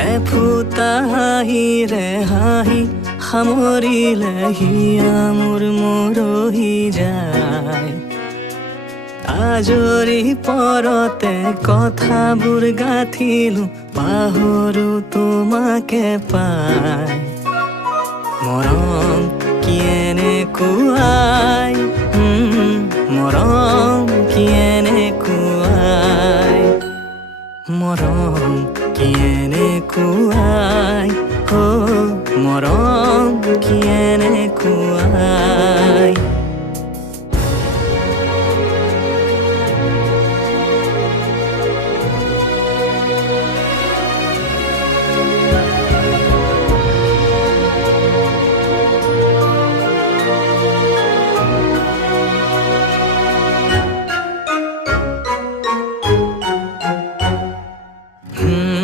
এফুটা হাঁহিৰে হাঁহি সামৰিলে হিয়া মোৰ মৰহি যায়। আজৰি পৰতে কথাবোৰ গাঁঠিলো পাহৰো তোমাকে পাই। মৰম কি এনেকুৱাই, মৰম কি এনেকুৱাই, মৰম কি এনেকুৱাই, মৰম কি এনেকুৱাই।